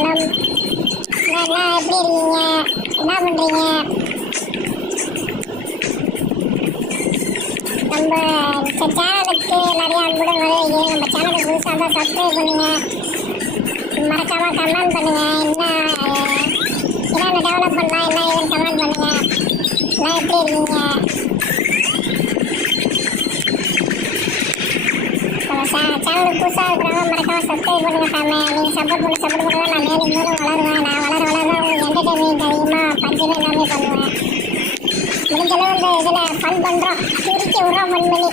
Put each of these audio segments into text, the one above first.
மத்தியானம். என்ன எப்படி இருக்கீங்க? என்ன பண்றீங்க? நம்ம சேனலுக்கு நிறைய அன்புடன் வருவீங்க. நம்ம சேனலுக்கு புதுசாக தான் சப்ஸ்கிரைப் பண்ணுங்க, மறக்காம கமெண்ட் பண்ணுங்க. என்ன டெவலப் பண்ணலாம், என்ன ஏதுன்னு கமெண்ட் பண்ணுங்க. எல்லாம் எப்படி இருக்கீங்க? சேனலுக்கு புதுசாக இருக்கிறவங்க மறக்காம சப்ஸ்கிரைப் பண்ணுங்க சாமி. நீங்கள் சப்போர்ட் பண்ண நான் மேலும் மேலும் வளருவேன். நான் வளர தான் உங்களுக்கு என்டர்டைன்மெண்ட் அதிகமாக பஞ்சமே எல்லாமே பண்ணுவேன். முடிஞ்சளவு இந்த இதில் ஃபன் பண்ணுறோம், சிரிக்க விட்றோம் ஃபன் பண்ணி.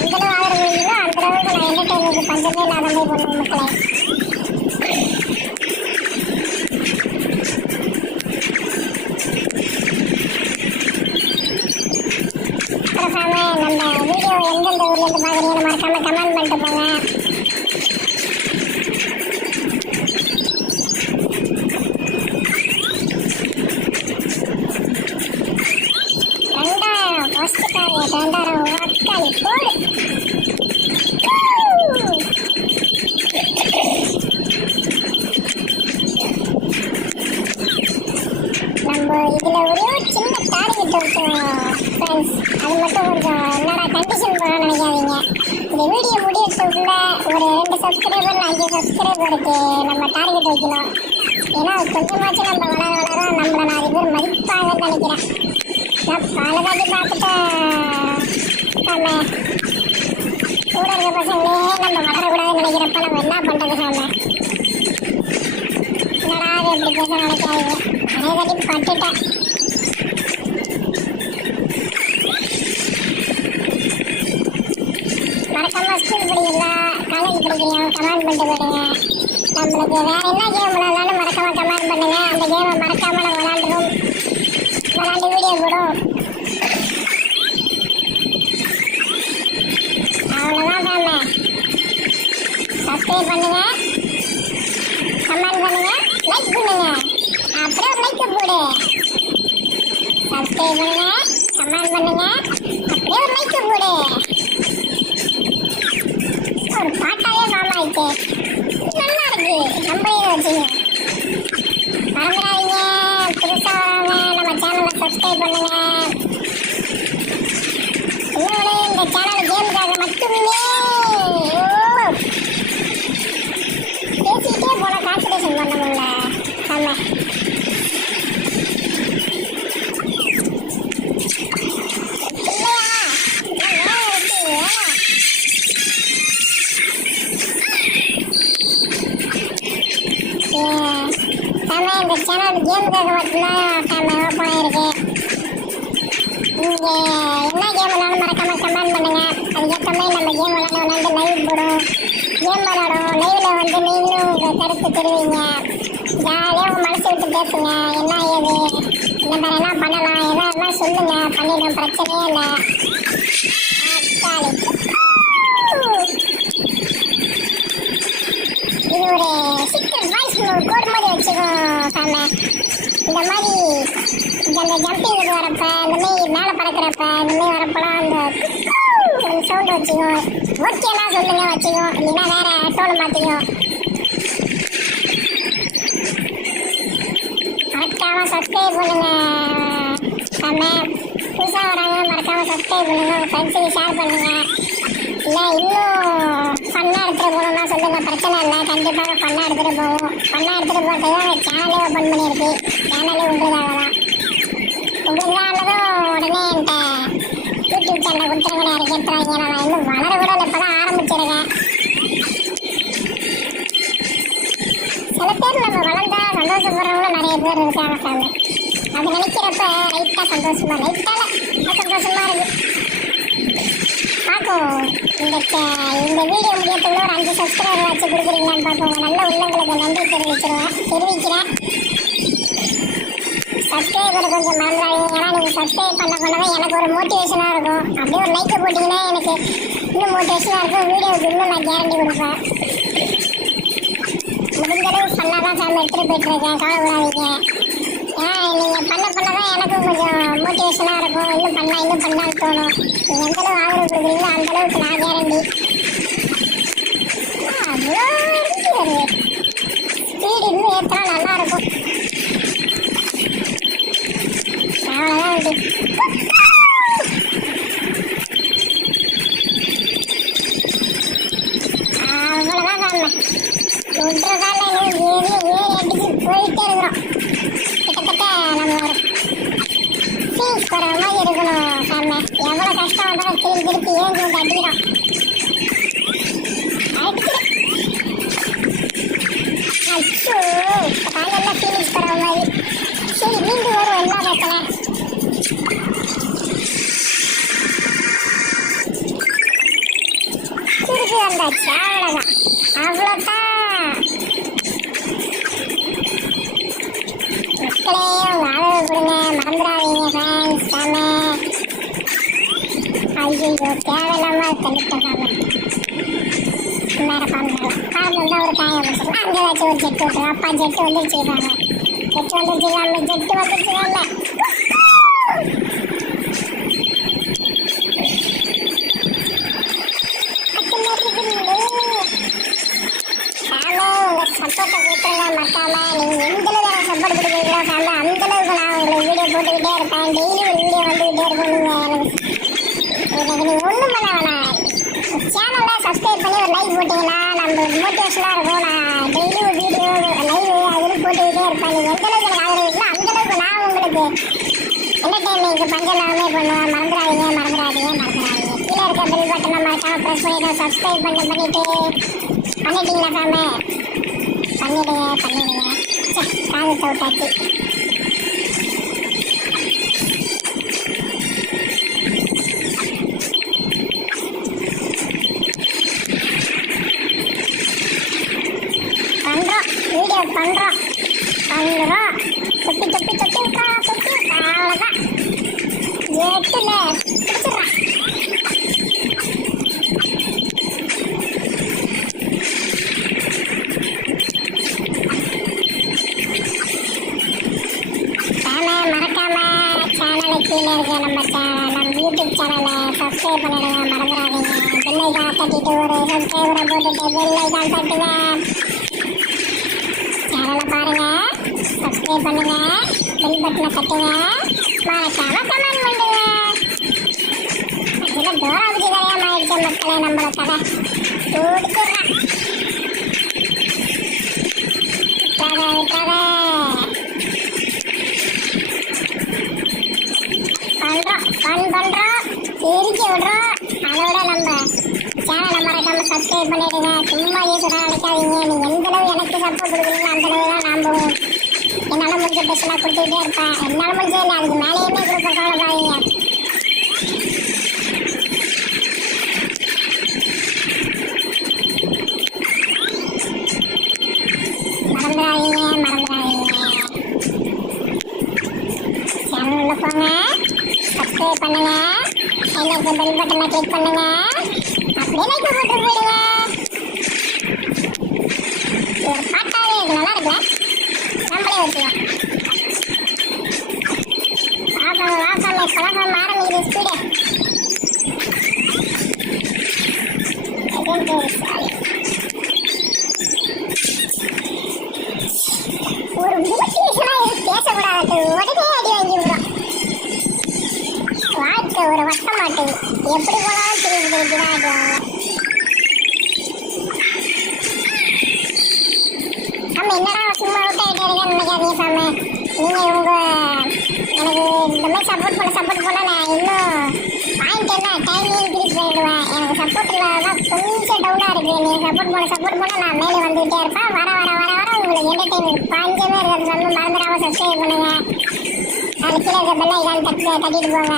எந்தளவு ஆதரவு இல்லைங்களோ அந்தளவுக்கு நான் என்டர்டைன்மெண்ட் பஞ்சமே இல்லாத மாதிரி பண்ணுவேன் மக்களை. நம்ம வீடியோ எந்தெந்த ஊர்லேருந்து பார்க்குறீங்கன்னு மறக்காம கமெண்ட் பண்ணிட்டு போங்க. நம்ம இதில் ஒரே ஒரு சின்ன டார்கெட் இருக்கும் ஃப்ரெண்ட்ஸ். அது மட்டும் கொஞ்சம் என்னடா கண்டிஷன் பண்ண நினைக்காதீங்க. இந்த வீடியோ முடியறதுக்குள்ள ஒரு 2 சப்ஸ்கிரைபர் 5 சப்ஸ்கிரைபருக்கு நம்ம டார்கெட் வைக்கணும். ஏன்னா கொஞ்சமாச்சும் நம்ம வளர நம்மளை 4 பேர் மதிப்பாங்கன்னு நினைக்கிறேன். நான் பாலதாட்டி பார்த்துட்டு நம்ம கூட இருக்க பசங்களே நம்ம வளரக்கூடாதுன்னு நினைக்கிறப்ப நம்ம என்ன பண்ணுறது சாமி? என்னடா எப்படி பேச நினைக்காதீங்க. அதே தாட்டி பட்டுட்டேன். மறக்காம ஸ்கூல் படிக்கிறீங்களா, காலேஜ் படிக்கிறீங்க, கமெண்ட் பண்ணிட்டு போயிடுங்க. நம்மளுக்கு வேற என்ன கேம் விளையாடலாம்னு மறக்காம கமெண்ட் பண்ணுங்க. அந்த கேமை மறக்காம நம்ம விளையாண்டு வீடியோ போடும். அவ்வளோதான் தானே. சப்ஸ்கிரைப் பண்ணுங்க, கமெண்ட் பண்ணுங்க, லைக் பண்ணுங்க. அப்புறம் லைக் போடு. சப்ஸ்கிரைப் பண்ணுங்க, கமெண்ட் பண்ணுங்க, அப்படியே ஒரு லைக் போடு. ஒரு பாட்டாவே ஃபார்ம் ஆயிடுச்சு. நல்லா இருக்கு. நம்ம வச்சுங்க மறந்துடாதீங்க. புதுசாக வரவங்க நம்ம சேனலை சப்ஸ்கிரைப் பண்ணுங்க. இன்னொன்று இந்த சேனல் கேமுக்காக மட்டுமே பேசிக்கிட்டே போன கான்சன்ட்ரேஷன் பண்ண முடியல. நம்ம இந்த சேனல் கேமுக்காக மட்டும்தான் ஓப்பன் ஆயிருக்கு. நீங்கள் என்ன கேம் விளாடும் மறக்காம கமெண்ட் பண்ணுங்க. அதுக்கேற்ற மாதிரி நம்ம கேம் விளாண்டு லைவ் போடும். கேம் விளாடும் லைவில் வந்து நீங்களும் உங்கள் கருத்து தெரிவிங்க. ஜாலியாக உங்கள் மனசு விட்டு பேசுங்க. என்ன ஏது இந்த மாதிரி என்ன பண்ணலாம், எதாவது சொல்லுங்க, பண்ணிடுவோம், பிரச்சனையே இல்லை. இது ஒரு சீக்கிரம் வாய்ஸ் ஒரு கோட் மாதிரி வச்சுக்கோம் சாமி. இந்த மாதிரி இந்த ஜம்பிங் வரப்ப, இந்த மாதிரி மேலே பறக்கிறப்ப, இந்த மாதிரி வரப்பெல்லாம் அந்த சவுண்ட் வச்சுக்கோம். ஓகேனா சொல்லுங்க, வச்சுக்கோம். இல்லைன்னா வேற டோன் மாற்றிக்கும். மறக்காம சப்ஸ்கிரைப் பண்ணுங்க சாமி. புதுசாக வராங்க மறக்காம சப்ஸ்கிரைப் பண்ணுங்க. உங்கள் ஃப்ரெண்ட்ஸுக்கு ஷேர் பண்ணுங்க. இல்லை இன்னும் ஃபன்னாக எடுத்துகிட்டு போகணும்னா சொல்லுங்கள், பிரச்சனை இல்லை. கண்டிப்பாக ஃபன்னாக எடுத்துகிட்டு போவோம். ஃபன்னாக எடுத்துகிட்டு போகிறது தான் சேனலே ஓப்பன் பண்ணியிருக்கு. சேனலே உங்களுக்காக தான். உங்களுக்கு தான் ஆனதும் உடனே என்கிட்ட யூடியூப் சேனலை கொடுத்துருங்க. யாரும் கேட்டுறாங்க. நான் இன்னும் வளர கூட இல்லை, இப்போ தான் ஆரம்பிச்சிருக்கேன். சில பேர் நம்ம வளர்ந்தா சந்தோஷப்படுறவங்களும் நிறைய பேர் இருக்காங்க சாமி. அது நினைக்கிறப்ப லைட்டாக சந்தோஷமாக சந்தோஷமாக இருக்குது. பார்ப்போம். இந்த வீடியோ முடியத்துக்குள்ள ஒரு 5 சப்ஸ்கிரைபர் வச்சு கொடுக்குறீங்களான்னு பார்ப்போம். நல்ல உள்ளங்களுக்கு நன்றி தெரிவிக்கிறேன். சப்ஸ்கிரைபர் கொஞ்சம் மறந்துடாதீங்க. ஏன்னா நீங்கள் சப்ஸ்கிரைப் பண்ணதான் எனக்கு ஒரு மோட்டிவேஷனாக இருக்கும். அப்படியே ஒரு லைக்கை போட்டிங்கன்னா எனக்கு இன்னும் மோட்டிவேஷனாக இருக்கும். வீடியோவுக்கு இன்னும் நான் கேரண்டி கொடுப்பேன். முடிஞ்சளவு பண்ணால் தான் சாமி எடுத்துகிட்டு போயிட்டுருக்கேன். கவலைப்படாதீங்க. ஏன்னா நீங்கள் பண்ணதான் எனக்கும் கொஞ்சம் மோட்டிவேஷனாக இருக்கும். இன்னும் பண்ணான்னு தோணும். நீங்கள் எந்தளவு ஆதரவு கொடுக்குறீங்களோ அந்தளவுக்கு நான் கேரண்டி. அவ்வளோ ஸ்பீடு இன்னும் ஏற்றா நல்லா இருக்கும். அவ்வளோதான் இது. அவ்வளோதான் சாமி. விட்டுறதால ஏறி அடிச்சு போயிட்டே இருக்கிறோம். கிட்டத்தட்ட நம்ம ஒரு ஃபீஸ் போகிற மாதிரி இருக்கணும் சாமி. எவ்வளோ கஷ்டம் வந்தாலும் திருப்பி ஏஞ்சி வந்து அடிக்கிறோம். அச்சோ காலையில் ஃபீனிக்ஸ் போகிற மாதிரி. சரி மீண்டும் வரும் எல்லா பிரச்சனை. திருப்பி வந்தாச்சு. அவ்வளோதான். மக்களே உங்கள் ஆதரவு கொடுங்க, மறந்துடாதீங்க ஃப்ரெண்ட்ஸ். சாமி ஐயோ தேவையில்லாமல் தள்ளிட்டேன் சாமி. வேறு பாம்பு வந்தால் ஒரு காயம் வச்சுக்கலாம். அங்கே ஏதாச்சும் ஒரு ஜெட்டு விட்டுரும். அப்பா ஜெட்டு வந்துருச்சு சாமி. ஜெட்டு வந்துருச்சு சாமி. ஜெட்டு வந்துருச்சு சாமி. சப்போர்ட்டை கொடுத்துருங்க மறக்காம. நீங்கள் எந்தளவு எனக்கு சப்போர்ட் கொடுக்குறீங்களோ ஃபேமிலி அந்தளவுக்கு நான் உங்களுக்கு வீடியோ போட்டுக்கிட்டே இருப்பேன். டெய்லி ஒரு வீடியோ வந்துக்கிட்டே இருக்கும். நீங்கள் நீங்கள் ஒன்றும் பண்ண வேணாம். சேனலை சப்ஸ்கிரைப் பண்ணி ஒரு லைக் போட்டிங்கன்னா நம்ம மோட்டிவேஷனாக இருக்கும். நான் டெய்லி ஒரு வீடியோ லைவ் அதில் போட்டுக்கிட்டே இருப்பேன். நீங்கள் எந்தளவுக்கு எனக்கு ஆதரவு அந்தளவுக்கு நான் உங்களுக்கு என்டர்டைன்மெண்ட்டுக்கு பஞ்சலாமே பண்ணுவேன். மறந்துடாதீங்க. கீழே இருக்க பெல் பட்டனை மறக்காம ப்ரெஸ் பண்ணிவிட்டு சப்ஸ்கிரைப் பண்ணிட்டீங்களா சாமி? பண்ணிடுங்க. காது தவிட்டாச்சு. பண்றோம் வீடியோ பண்றோம். தொப்பி அவ்வளோதான். எட்டுல பிடிச்சிடறான். மறக்காம சேனலை கீழே இருக்க நம்ம யூடியூப் சேனலை சப்ஸ்கிரைப் பண்ணிடுங்க. மறந்துடாதீங்க. பெல்லைக்கான் தட்டிட்டு ஒரு சப்ஸ்கிரைபரை போட்டுட்டு பெல்லைக்கான் தட்டுங்க. சேனலை பாருங்க, சப்ஸ்கிரைப் பண்ணுங்க, பெல் பட்டனை தட்டுங்க, மறக்காம கமெண்ட் பண்ணுங்க. இதில் டோராவுக்கு கரையாம ஆயிடுச்சு மக்களே. நம்மளோட கதை கொடுத்துட்றேன். விட்டாத பண்றோம் தெரிக்க விடுறோம். அதோட நம்ம சேனலை மறக்காம சப்ஸ்கிரைப் பண்ணிடுங்க. சும்மா யூஸ்வலாக நினைக்காதீங்க. நீங்கள் எந்தளவு எனக்கு சப்போர்ட் கொடுக்குறீங்களோ அந்தளவு தான் நாம் என்னால் முடிஞ்ச பெஸ்ட்டாக கொடுத்துக்கிட்டே இருப்பேன். என்னால் முடிஞ்ச இல்லை, அதுக்கு மேலேயுமே கொடுப்ப கவலைப்படாதீங்க. மறந்துடாதீங்க. சேனல் உள்ள போங்க, சப்ஸ்கிரைப் பண்ணுங்க, எனக்கு பெல் பட்டனை கிளிக் பண்ணுங்க, அப்படியே லைக் போட்டு போயிடுங்க. ஒரு பாட்டாவே இருக்கு, நல்லா இருக்குல்ல? நம்மளே வச்சுக்கலாம். பழக்கம் ஆரம்பிக்குது ஸ்பீடு. ஒரு மோட்டிவேஷனா எதுவும் பேசக்கூடாது. உடனே அடி வாங்கி விடுறோம். வாழ்க்கை ஒரு வட்ட மாட்டேங்குது. எப்படி போனாலும் திருப்பி தான் அடி வாங்க. நம்ம என்னடா சும்மா அவுட் ஆகிட்டே இருக்கேன்னு நினைக்காதீங்க சாமி. நீங்கள் எனக்கு இந்த மாதிரி சப்போர்ட் பண்ண நான் இன்னும் பாயிண்ட் என்ன டைமே இன்க்ரீஸ் பண்ணிடுவேன். எனக்கு சப்போர்ட் இல்லாதான் கொஞ்சம் டவுனாக இருக்குது. நீங்கள் சப்போர்ட் பண்ண நான் மேலே வந்துகிட்டே இருப்பேன். வர உங்களுக்கு என்டர்டைன்மெண்ட் பஞ்சமே இருக்கிறது. வந்து மறந்துடாமல் சப்ஸ்கிரைப் பண்ணுங்கள். அது கீழே இருக்க பெல்லை தட்டிட்டு போங்க.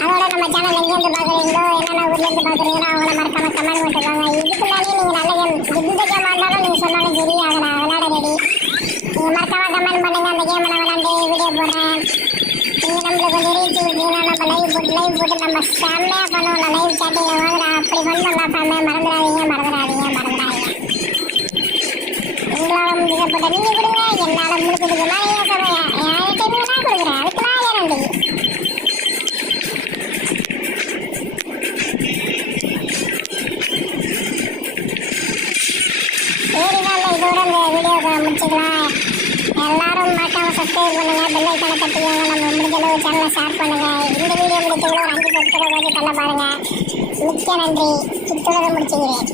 அதோட நம்ம சேனல் எங்கேருந்து பார்க்குறீங்களோ, என்னென்ன ஊர்லேருந்து பார்க்குறீங்களோ அவங்கள மறக்காம கமெண்ட் பண்ணிட்டுவாங்க. இதுக்குள்ளாலே நீங்கள் நல்ல கேம் எந்த கேமாக இருந்தாலும் நீங்கள் சொன்னாலும் சரி, அதை நான் விளையாட ரெடி. நீங்கள் மறக்காம கமெண்ட் பண்ணுங்கள். அந்த கேமை நான் விளையாண்டு வீடியோ போடுறேன். நீங்கள் நம்மளுக்கு கொஞ்சம் ரீச் விட்டீங்கன்னா நம்ம லைவ் போட்டு நம்ம செம்மையாக பண்ணுவோம். நான் லைவ் சாட்டிங் அப்படி பண்ணலாம் செம்மையாக. மறந்துடாதீங்க. உங்களால் முடிக்கப்பட்ட நீங்கள் கொடுங்க, என்னால் முடிச்சதுக்குன்னா நீங்கள் சொல்லுங்கள். என் டைம் நான் கொடுக்குறேன், அதுக்குலாம் ஏறண்டி. சரி தான், இதோட இதோட இந்த வீடியோவை முடிச்சுக்கலாம். எல்லாரும் மறக்காம சப்ஸ்கிரைப் பண்ணுங்க, பெல் ஐக்கானை தட்டிக்கோங்க. நம்ம முடிஞ்ச அளவு சேனலை ஷேர் பண்ணுங்க. இந்த வீடியோ முடிச்சவங்களும் ஒரு 5 சப்ஸ்கிரைபர் தள்ள பாருங்க. மிக்க நன்றி. இத்துடன் முடிச்சுக்கிறேன்.